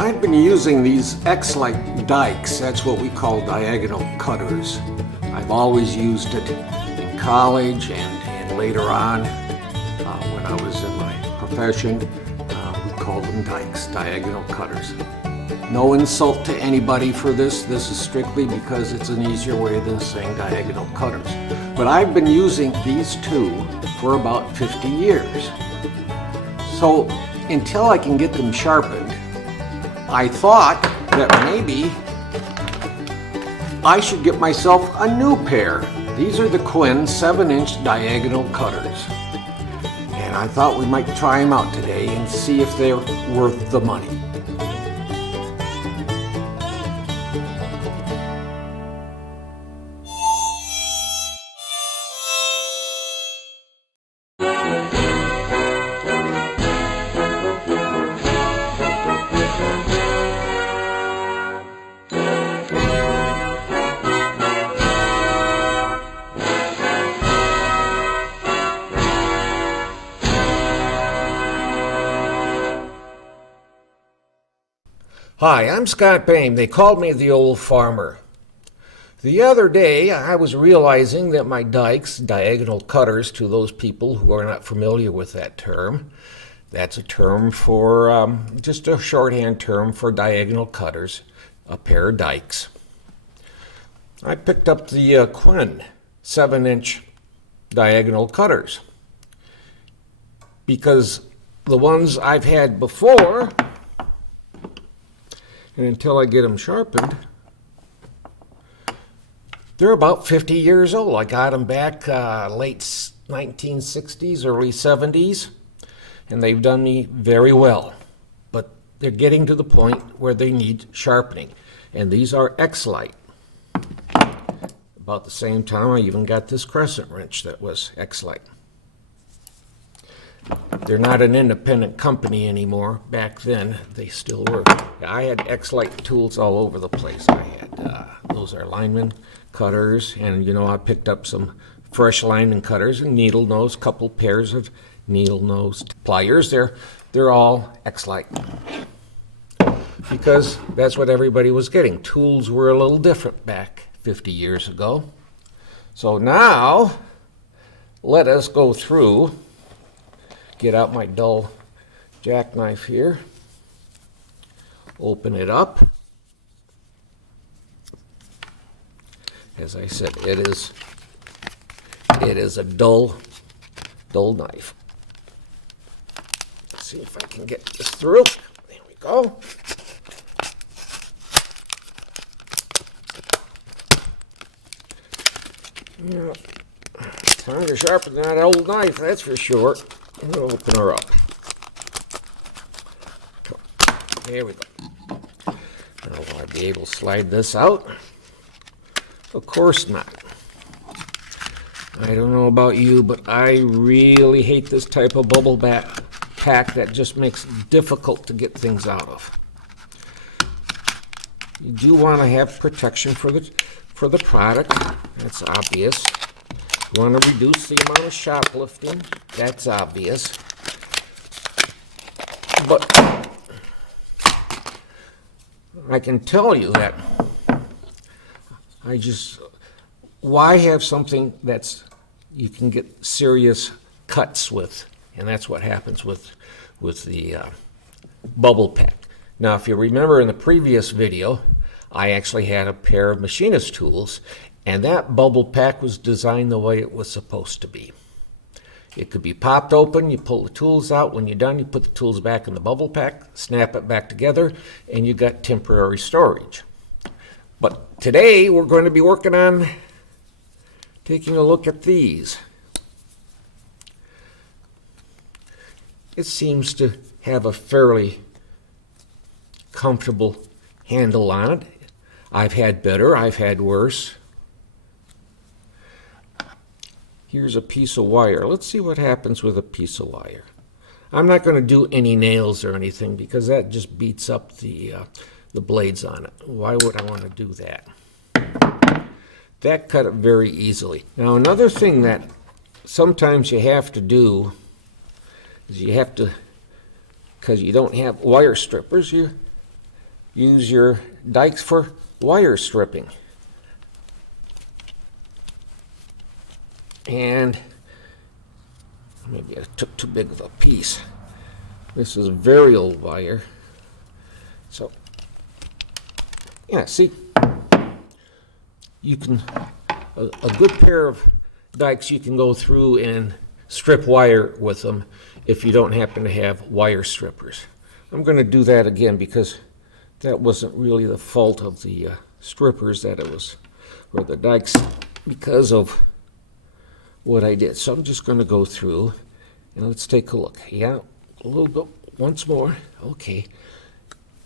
I've been using these X-like dikes, that's what we call diagonal cutters. I've always used it in college and later on when I was in my profession. We called them dikes, diagonal cutters. No insult to anybody for this. This is strictly because it's an easier way than saying diagonal cutters. But I've been using these two for about 50 years. So until I can get them sharpened, I thought that maybe I should get myself a new pair. These are the Quinn 7-inch diagonal cutters. And I thought we might try them out today and see if they're worth the money. Hi, I'm Scott Bain. They called me the old farmer. The other day, I was realizing that my dikes, diagonal cutters, to those people who are not familiar with that term, that's a term for, just a shorthand term for diagonal cutters, a pair of dikes. I picked up the Quinn 7-inch diagonal cutters because the ones I've had before, and until I get them sharpened, they're about 50 years old. I got them back late 1960s, early 70s, and they've done me very well. But they're getting to the point where they need sharpening. And these are X-Lite. About the same time, I even got this crescent wrench that was X-Lite. They're not an independent company anymore. Back then, they still were. I had X-Lite tools all over the place. I had, those are lineman cutters, and I picked up some fresh lineman cutters and needle nose, couple pairs of needle nose pliers. They're all X-Lite because that's what everybody was getting. Tools were a little different back 50 years ago. So now, let us go through. Get out my dull jackknife here, open it up. As I said, it is a dull knife. Let's see if I can get this through. There we go. Yeah. Time to sharpen that old knife, that's for sure. I'm going to open her up. There we go. Now, will I be able to slide this out? Of course not. I don't know about you, but I really hate this type of bubble pack that just makes it difficult to get things out of. You do want to have protection for the product. That's obvious. You want to reduce the amount of shoplifting. That's obvious. But I can tell you that why have something that's you can get serious cuts with? And that's what happens with the bubble pack. Now, if you remember in the previous video, I actually had a pair of machinist tools, and that bubble pack was designed the way it was supposed to be. It could be popped open, you pull the tools out. When you're done, you put the tools back in the bubble pack, snap it back together, and you got temporary storage. But today, we're going to be working on taking a look at these. It seems to have a fairly comfortable handle on it. I've had better, I've had worse. Here's a piece of wire. Let's see what happens with a piece of wire. I'm not going to do any nails or anything because that just beats up the blades on it. Why would I want to do that? That cut it very easily. Now, another thing that sometimes you have to do is you have to, because you don't have wire strippers, you use your dikes for wire stripping. And maybe I took too big of a piece. This is very old wire. So, yeah, see, you can, a good pair of dikes, you can go through and strip wire with them if you don't happen to have wire strippers. I'm going to do that again because that wasn't really the fault of the strippers, that it was, or the dikes, because of what I did. So I'm just going to go through and let's take a look. Yeah, a little bit, once more. Okay.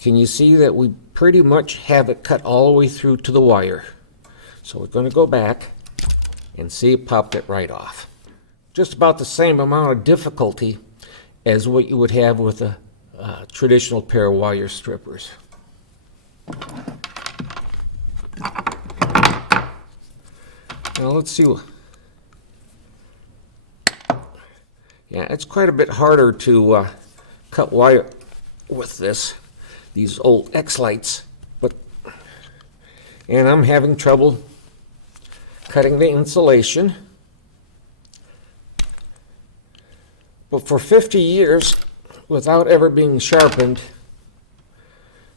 Can you see that we pretty much have it cut all the way through to the wire? So we're going to go back and see it popped it right off. Just about the same amount of difficulty as what you would have with a traditional pair of wire strippers. Now let's see. Yeah, it's quite a bit harder to cut wire with these old X-lights, and I'm having trouble cutting the insulation. But for 50 years, without ever being sharpened,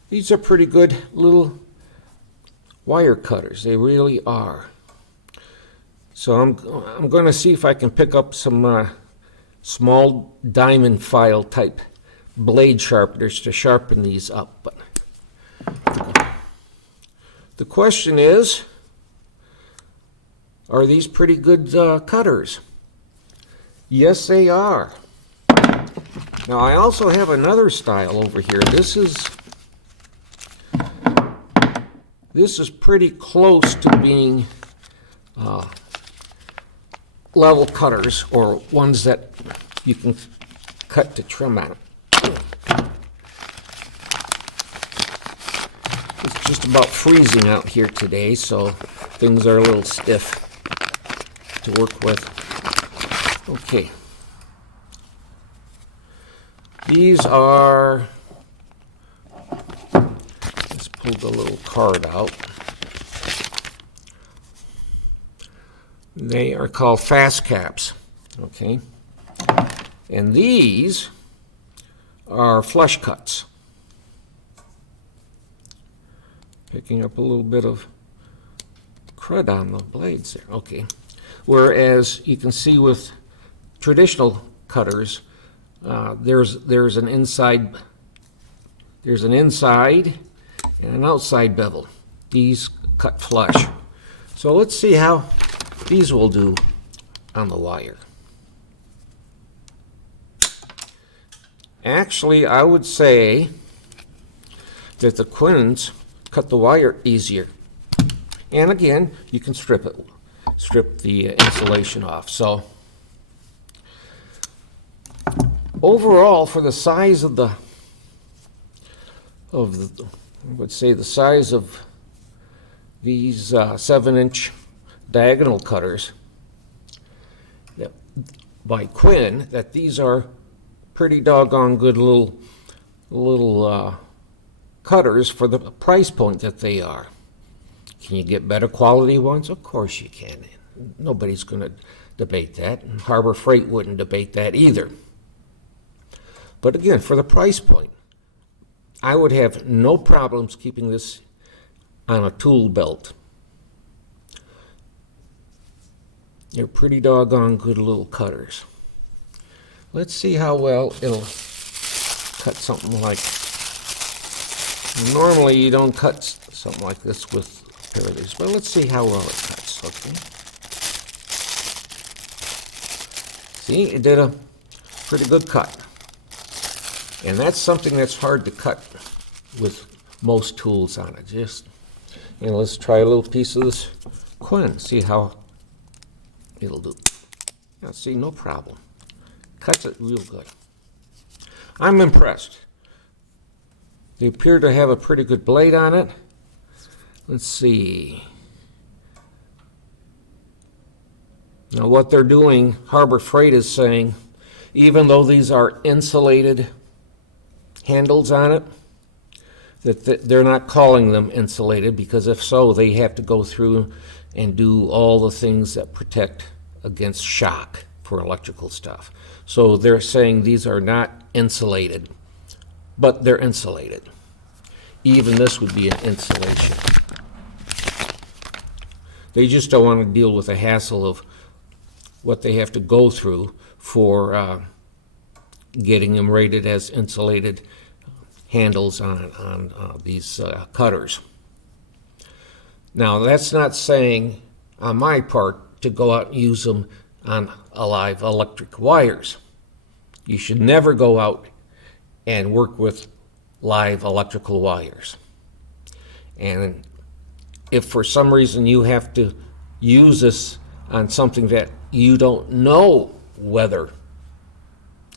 these are pretty good little wire cutters. They really are. So I'm going to see if I can pick up some small diamond file type blade sharpeners to sharpen these up. But the question is, are these pretty good cutters? Yes, they are. Now I also have another style over here. This is pretty close to being level cutters, or ones that you can cut to trim out. It's just about freezing out here today, so things are a little stiff to work with. Okay. These are, let's pull the little card out. They are called fast caps, okay? And these are flush cuts. Picking up a little bit of crud on the blades there, okay. Whereas you can see with traditional cutters, there's an inside and an outside bevel. These cut flush. So let's see how these will do on the wire. Actually, I would say that the Quinns cut the wire easier. And again, you can strip the insulation off. So overall, for the size of I would say the size of these 7-inch diagonal cutters by Quinn, that these are pretty doggone good little cutters for the price point that they are. Can you get better quality ones? Of course you can. Nobody's going to debate that, and Harbor Freight wouldn't debate that either. But again, for the price point, I would have no problems keeping this on a tool belt. They're pretty doggone good little cutters. Let's see how well it'll cut something like, normally you don't cut something like this with a pair of these, but let's see how well it cuts, okay? See, it did a pretty good cut. And that's something that's hard to cut with most tools on it. Let's try a little piece of this Quinn, see how it'll do. Now, see, no problem. Cuts it real good. I'm impressed. They appear to have a pretty good blade on it. Let's see. Now, what they're doing, Harbor Freight is saying, even though these are insulated handles on it, that they're not calling them insulated, because if so, they have to go through and do all the things that protect against shock for electrical stuff. So they're saying these are not insulated, but they're insulated. Even this would be an insulation. They just don't want to deal with the hassle of what they have to go through for getting them rated as insulated handles on these cutters. Now, that's not saying on my part to go out and use them on live electric wires. You should never go out and work with live electrical wires. And if for some reason you have to use this on something that you don't know whether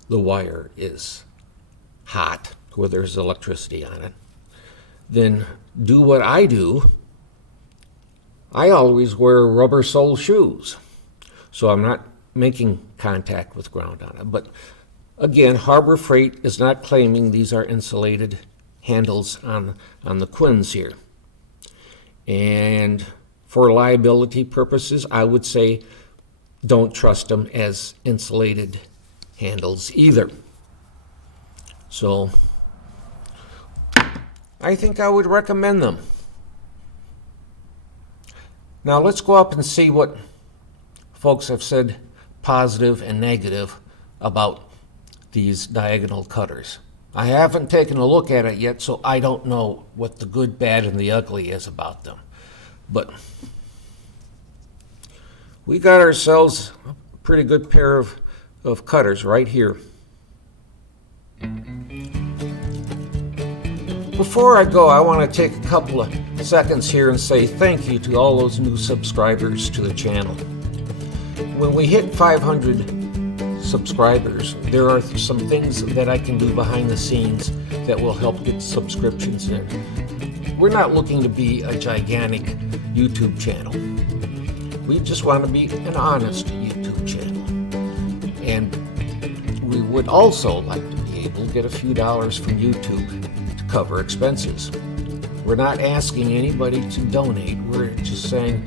the wire is hot, where there's electricity on it, then do what I do. I always wear rubber sole shoes, so I'm not making contact with ground on it. But again, Harbor Freight is not claiming these are insulated handles on the Quinns here. And for liability purposes, I would say don't trust them as insulated handles either. So I think I would recommend them. Now let's go up and see what folks have said positive and negative about these diagonal cutters. I haven't taken a look at it yet, so I don't know what the good, bad, and the ugly is about them. But we got ourselves a pretty good pair of cutters right here. Before I go, I want to take a couple of seconds here and say thank you to all those new subscribers to the channel. When we hit 500 subscribers, there are some things that I can do behind the scenes that will help get subscriptions in. We're not looking to be a gigantic YouTube channel. We just want to be an honest YouTube channel. And we would also like to be able to get a few dollars from YouTube to cover expenses. We're not asking anybody to donate. We're just saying,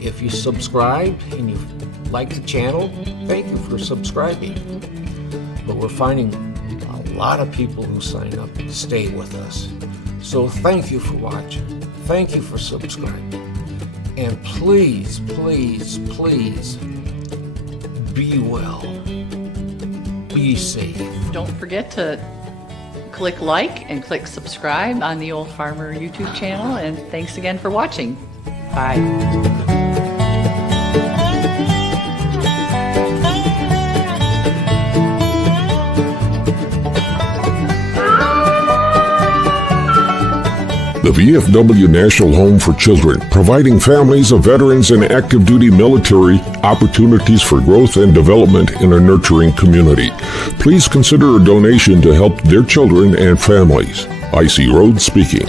if you subscribe and you like the channel, thank you for subscribing. But we're finding a lot of people who sign up to stay with us. So thank you for watching. Thank you for subscribing. And please, please, please, be well. Be safe. Don't forget to click like and click subscribe on the Old Farmer YouTube channel. And thanks again for watching. Bye. The VFW National Home for Children, providing families of veterans and active duty military opportunities for growth and development in a nurturing community. Please consider a donation to help their children and families. I.C. Rhodes speaking.